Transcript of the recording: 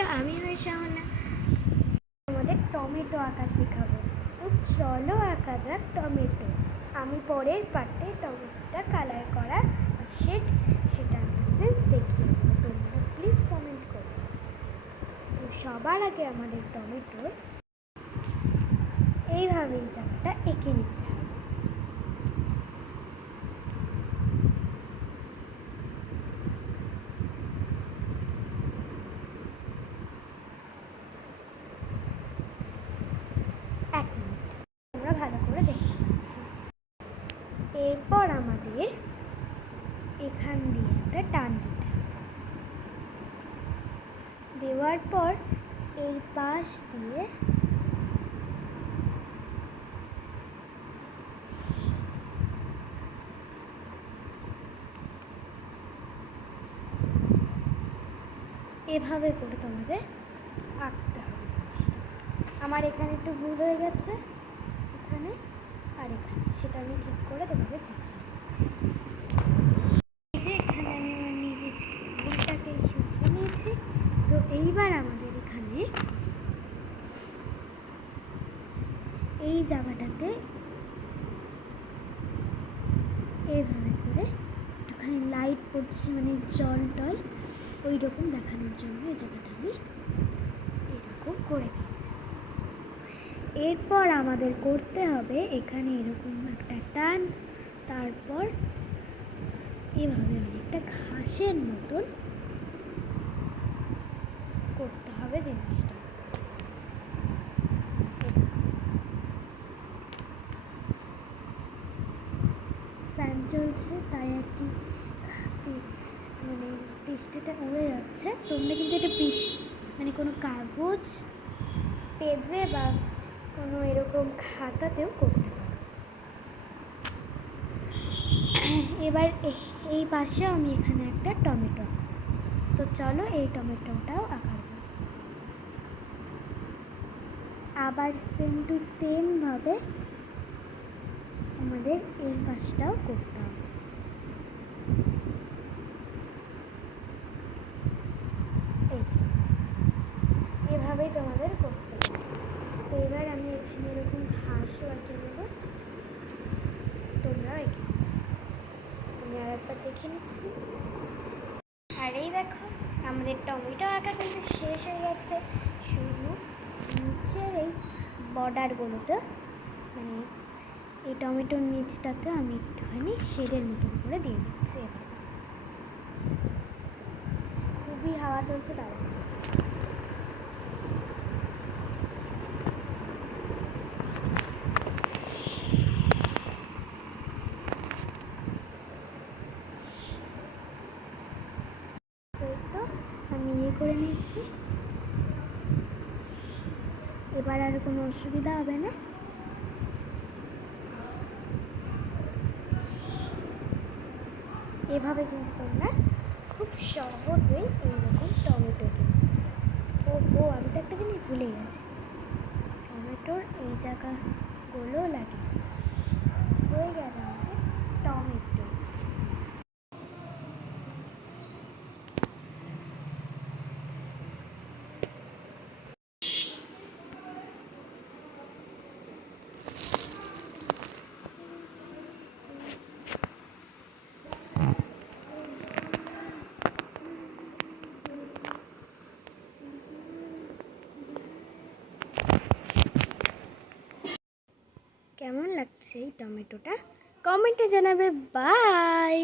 Hello, আমি শাহানা। আমাদের tomato আঁকা শেখাবো। তো চলো আঁকা যাক টমেটো। আমি পরের পার্টে টমেটোটা কালার করা সেটা আমাদের দেখিয়ে দেবো। তোমরা প্লিজ কমেন্ট করো। তো সবার আগে আমাদের টমেটোর এইভাবে এই জায়গাটা এঁকে নিতে হবে। এক মিনিট, আমরা ভালো করে দেখতে পাচ্ছি। এরপর আমাদের এখান দিয়ে একটা টান দিতে হবে। দেওয়ার পর এই পাশ দিয়ে এভাবে করে তোমাদের আঁকতে হবে জিনিসটা। আমার এখানে একটু ভুল হয়ে গেছে, এখানে আর এখানে, সেটা আমি ঠিক করে তোমাদের দেখিয়ে এই যে এখানে আমি আমার নিজের ভুলটাকে শুধরে নিয়েছি। তো এইবার আমাদের এখানে এই জায়গাটাতে এইভাবে করে একটুখানি লাইট পড়ছে, মানে জল টল ওই রকম দেখানোর জন্য এই জায়গাটা আমি এরকম করে দিয়েছি। এরপর আমাদের করতে হবে এখানে এরকম একটা টান, তারপর এভাবে একটা ঘাসের মতন করতে হবে জিনিসটা। ফ্যান চলছে তাই আর কি মানে বৃষ্টিটা উড়ে যাচ্ছে। তোমরা কিন্তু এটা মানে কোনো কাগজ পেজে বা কোনো এরকম খাতাতেও করতে পারো। এবার এই পাশে আমি এখানে একটা টমেটো, তো চলো এই টমেটোটাও আঁকা যাক। আবার সেম টু সেম ভাবে আমাদের এই পাশটাও করতে হবে। এভাবেই তোমাদের করতে হবে। তো এবার আমি এখানে এরকম ঘাসও এঁকে নেব, তোমরাও এঁকে নেবে। আমি আর একবার দেখে নিচ্ছি। আর এই দেখো আমাদের টমেটো আঁকা কিন্তু শেষ হয়ে গেছে। শুধু নিচের এই বর্ডারগুলোতে, মানে এই টমেটোর নিচটাতে আমি একটুখানি শেডের মতন করে দিয়ে দিচ্ছি। এবার খুবই হাওয়া চলছে, তার তো আমি করে নিয়েছি। এবার আর কোনো অসুবিধা হবে না। এভাবে কিন্তু তোমরা খুব সহজেই এইরকম টমেটো দিই। আমি তো একটা জিনিস ভুলে গেছি, টমেটোর এই জায়গাগুলো লাগে। হয়ে গেল আমাদের টমেটো। কেমন লাগছে এই টমেটোটা কমেন্টে জানাবে। বাই।